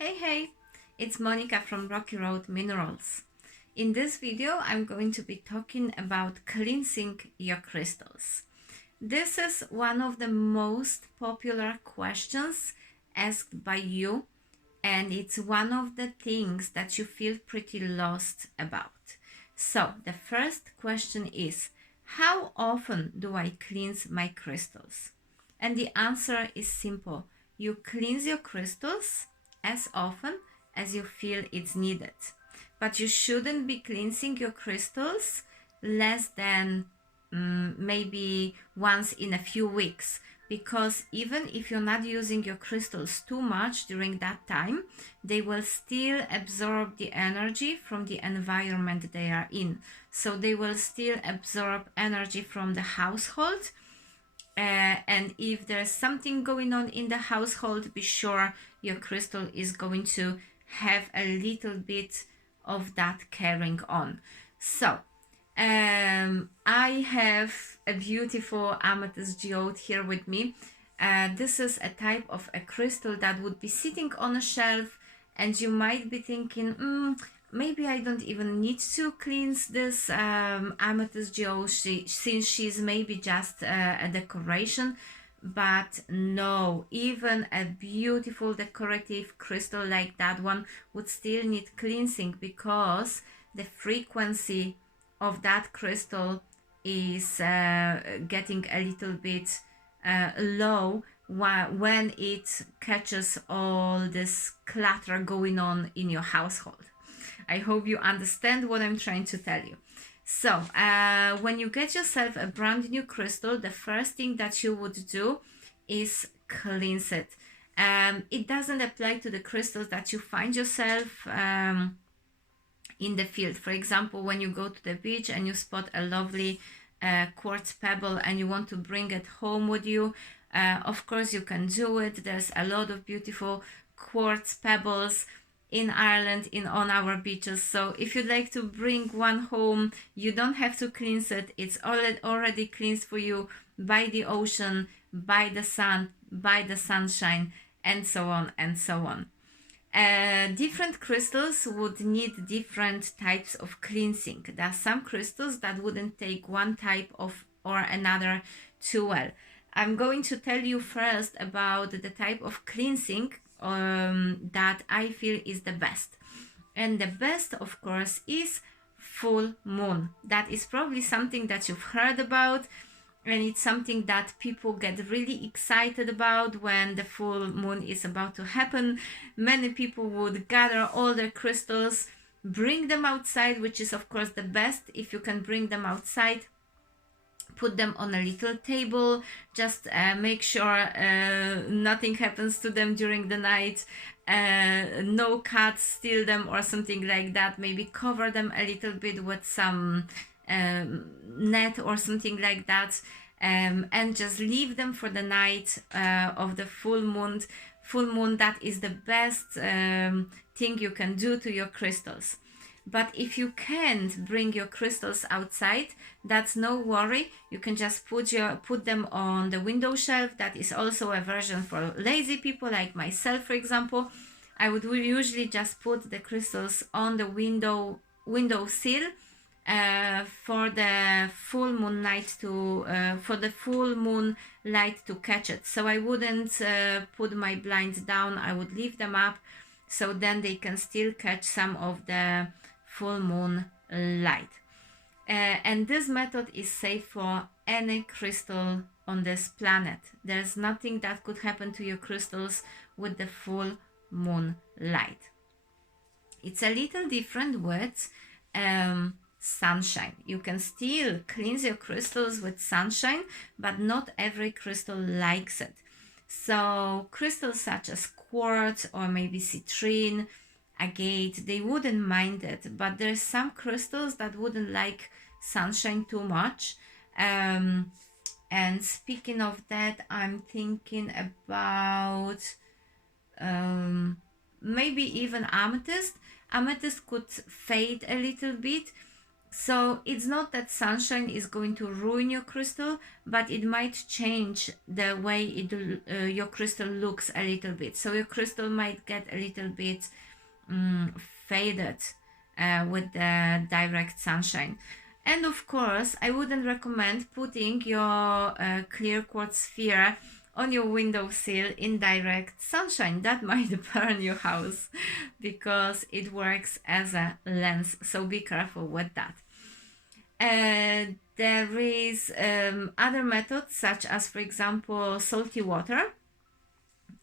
Hey, it's Monica from Rocky Road Minerals. In this video, I'm going to be talking about cleansing your crystals. This is one of the most popular questions asked by you, and it's one of the things that you feel pretty lost about. So, the first question is, how often do I cleanse my crystals? And the answer is simple. You cleanse your crystals as often as you feel it's needed. But you shouldn't be cleansing your crystals less than maybe once in a few weeks, because even if you're not using your crystals too much during that time, they will still absorb the energy from the environment they are in. So they will still absorb energy from the household. And if there's something going on in the household, be sure your crystal is going to have a little bit of that carrying on. So I have a beautiful amethyst geode here with me. This is a type of a crystal that would be sitting on a shelf, and you might be thinking, maybe I don't even need to cleanse this amethyst geode since she's maybe just a decoration. But no, even a beautiful decorative crystal like that one would still need cleansing, because the frequency of that crystal is getting a little bit low when it catches all this clutter going on in your household. I hope you understand what I'm trying to tell you. So, when you get yourself a brand new crystal, the first thing that you would do is cleanse it. It doesn't apply to the crystals that you find yourself in the field. For example, when you go to the beach and you spot a lovely quartz pebble and you want to bring it home with you, of course you can do it. There's a lot of beautiful quartz pebbles in Ireland on our beaches. So if you'd like to bring one home, you don't have to cleanse it. It's already cleansed for you by the ocean, by the sun, by the sunshine, and so on and so on. Different crystals would need different types of cleansing. There are some crystals that wouldn't take one type of or another too well. I'm going to tell you first about the type of cleansing that I feel is the best. And the best, of course, is full moon. That is probably something that you've heard about, and it's something that people get really excited about when the full moon is about to happen. Many people would gather all their crystals, bring them outside, which is of course the best if you can bring them outside. Put them on a little table, just make sure nothing happens to them during the night, no cats steal them or something like that. Maybe cover them a little bit with some net or something like that, and just leave them for the night of the full moon. That is the best thing you can do to your crystals. But if you can't bring your crystals outside, that's no worry. You can just put them on the window shelf. That is also a version for lazy people like myself, for example. I would usually just put the crystals on the window sill for the full moon light to catch it. So I wouldn't put my blinds down. I would leave them up, so then they can still catch some of the full moon light. And this method is safe for any crystal on this planet. There's nothing that could happen to your crystals with the full moon light. It's a little different with sunshine. You can still cleanse your crystals with sunshine, but not every crystal likes it. So crystals such as quartz or maybe citrine, agate, they wouldn't mind it, but there's some crystals that wouldn't like sunshine too much. And speaking of that, I'm thinking about maybe even amethyst. Amethyst could fade a little bit, So it's not that sunshine is going to ruin your crystal, but it might change the way your crystal looks a little bit. So your crystal might get a little bit faded with the direct sunshine. And of course, I wouldn't recommend putting your clear quartz sphere on your windowsill in direct sunshine. That might burn your house because it works as a lens. So be careful with that. There is other methods such as, for example, salty water.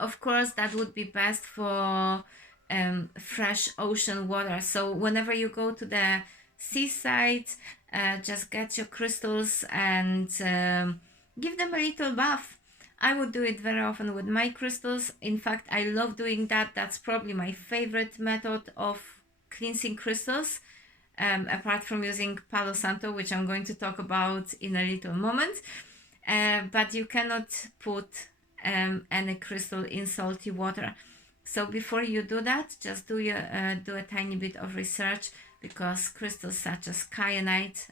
Of course, that would be best for fresh ocean water. So whenever you go to the seaside, just get your crystals and give them a little bath. I would do it very often with my crystals. In fact, I love doing that. That's probably my favorite method of cleansing crystals, apart from using Palo Santo, which I'm going to talk about in a little moment. But you cannot put any crystal in salty water. So before you do that, just do a tiny bit of research, because crystals such as kyanite,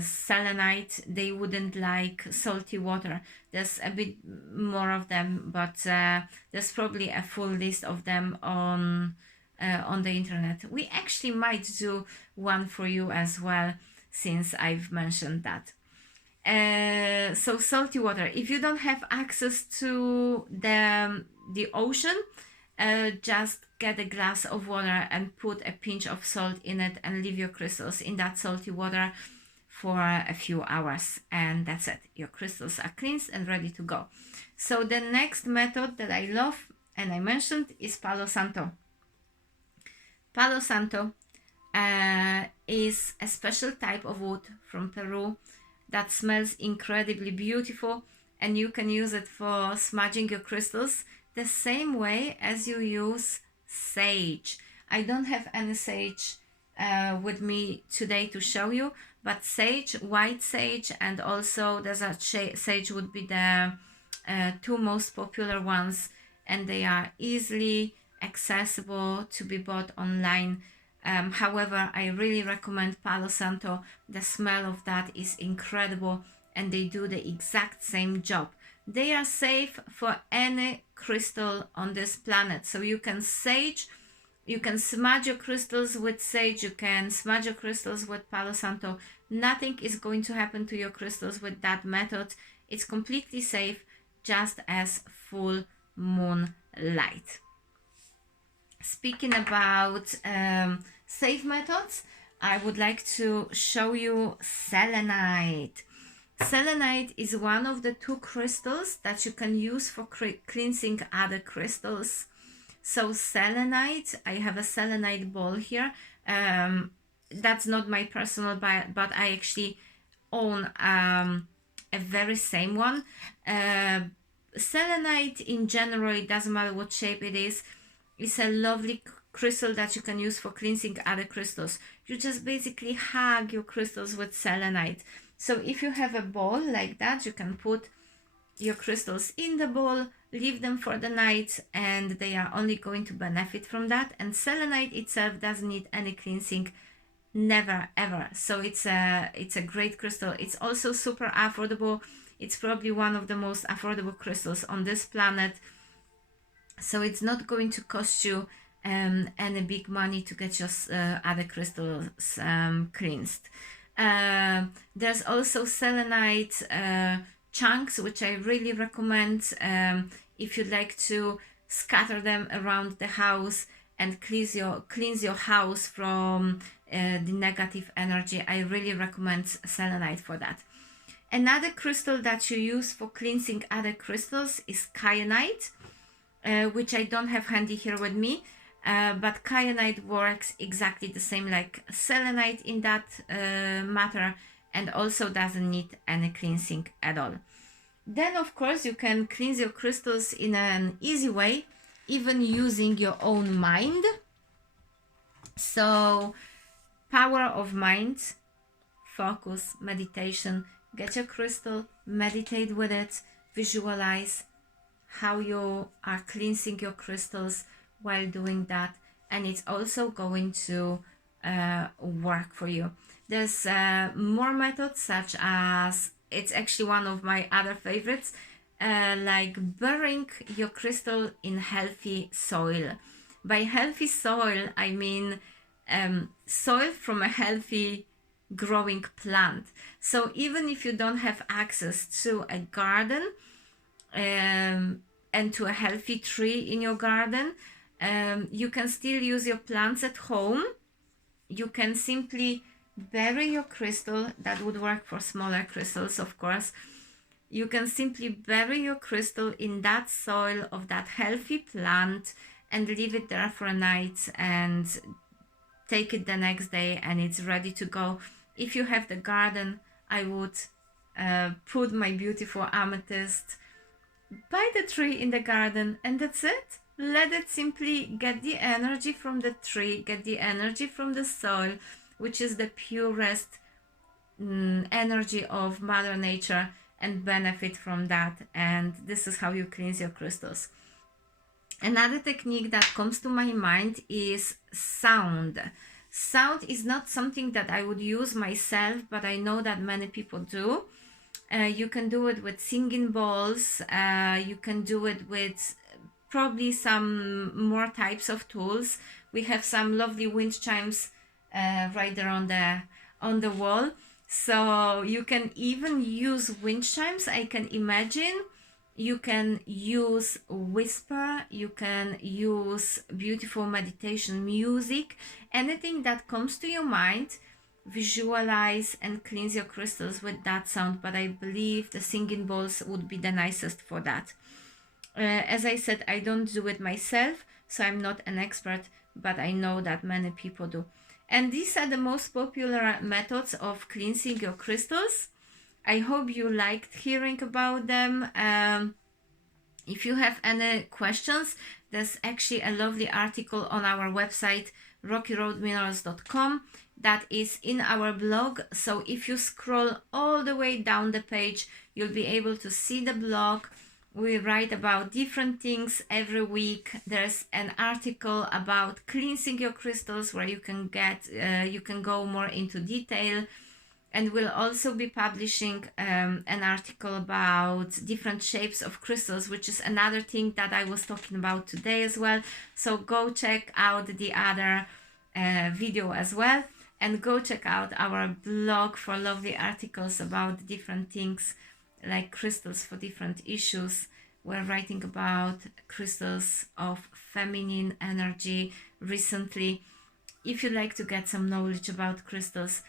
selenite, they wouldn't like salty water. There's a bit more of them, but there's probably a full list of them on the internet. We actually might do one for you as well, since I've mentioned that. So salty water. If you don't have access to the ocean, just get a glass of water and put a pinch of salt in it and leave your crystals in that salty water for a few hours, and that's it. Your crystals are cleansed and ready to go. So the next method that I love and I mentioned is Palo Santo. Palo Santo is a special type of wood from Peru that smells incredibly beautiful, and you can use it for smudging your crystals the same way as you use sage. I don't have any sage with me today to show you, but sage, white sage, and also desert sage would be the two most popular ones, and they are easily accessible to be bought online. However, I really recommend Palo Santo. The smell of that is incredible, and they do the exact same job. They are safe for any crystal on this planet. So you can smudge your crystals with sage, you can smudge your crystals with Palo Santo. Nothing is going to happen to your crystals with that method. It's completely safe, just as full moon light. Speaking about safe methods, I would like to show you selenite. Selenite is one of the two crystals that you can use for cleansing other crystals. So selenite, I have a selenite ball here. That's not my personal, but I actually own a very same one. Selenite in general, it doesn't matter what shape it is. It's a lovely crystal that you can use for cleansing other crystals. You just basically hug your crystals with selenite. So if you have a ball like that, you can put your crystals in the ball, leave them for the night, and they are only going to benefit from that. And selenite itself doesn't need any cleansing, never ever. So it's a great crystal. It's also super affordable. It's probably one of the most affordable crystals on this planet. So it's not going to cost you any big money to get your other crystals cleansed. There's also selenite chunks, which I really recommend if you'd like to scatter them around the house and cleanse your house from the negative energy. I really recommend selenite for that. Another crystal that you use for cleansing other crystals is kyanite, which I don't have handy here with me, but kyanite works exactly the same like selenite in that matter, and also doesn't need any cleansing at all. Then of course you can cleanse your crystals in an easy way, even using your own mind. So power of mind, focus, meditation. Get your crystal, meditate with it, visualize how you are cleansing your crystals while doing that, and it's also going to work for you. There's more methods, such as, it's actually one of my other favorites, like burying your crystal in healthy soil. By healthy soil, I mean soil from a healthy growing plant. So even if you don't have access to a garden and to a healthy tree in your garden, you can still use your plants at home. You can simply bury your crystal. That would work for smaller crystals, of course. You can simply bury your crystal in that soil of that healthy plant and leave it there for a night and take it the next day, and it's ready to go. If you have the garden, I would put my beautiful amethyst by the tree in the garden, and that's it. Let it simply get the energy from the tree, get the energy from the soil, which is the purest energy of Mother Nature, and benefit from that. And this is how you cleanse your crystals. Another technique that comes to my mind is sound. Sound is not something that I would use myself, but I know that many people do. You can do it with singing bowls. You can do it with probably some more types of tools. We have some lovely wind chimes right there on the wall. So you can even use wind chimes, I can imagine. You can use whisper, you can use beautiful meditation music, anything that comes to your mind. Visualize and cleanse your crystals with that sound, but I believe the singing bowls would be the nicest for that. As I said, I don't do it myself, so I'm not an expert, but I know that many people do. And these are the most popular methods of cleansing your crystals. I hope you liked hearing about them. If you have any questions, there's actually a lovely article on our website, rockyroadminerals.com, that is in our blog. So if you scroll all the way down the page, you'll be able to see the blog. We write about different things every week. There's an article about cleansing your crystals where you can go more into detail. And we'll also be publishing an article about different shapes of crystals, which is another thing that I was talking about today as well. So go check out the other video as well, and go check out our blog for lovely articles about different things like crystals for different issues. We're writing about crystals of feminine energy recently. If you'd like to get some knowledge about crystals,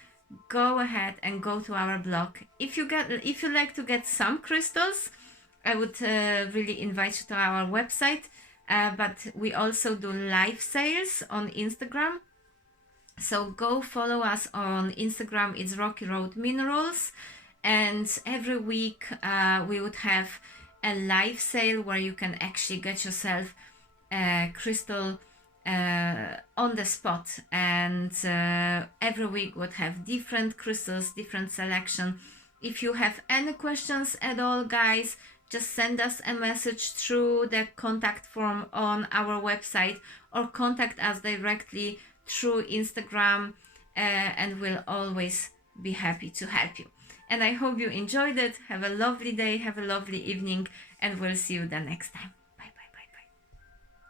go ahead and go to our blog. If you like to get some crystals, I would really invite you to our website. But we also do live sales on Instagram. So go follow us on Instagram. It's Rocky Road Minerals. And every week we would have a live sale where you can actually get yourself a crystal on the spot. And every week would have different crystals, different selection. If you have any questions at all, guys, just send us a message through the contact form on our website, or contact us directly through Instagram, and we'll always be happy to help you. And I hope you enjoyed it. Have a lovely day, have a lovely evening, and we'll see you the next time.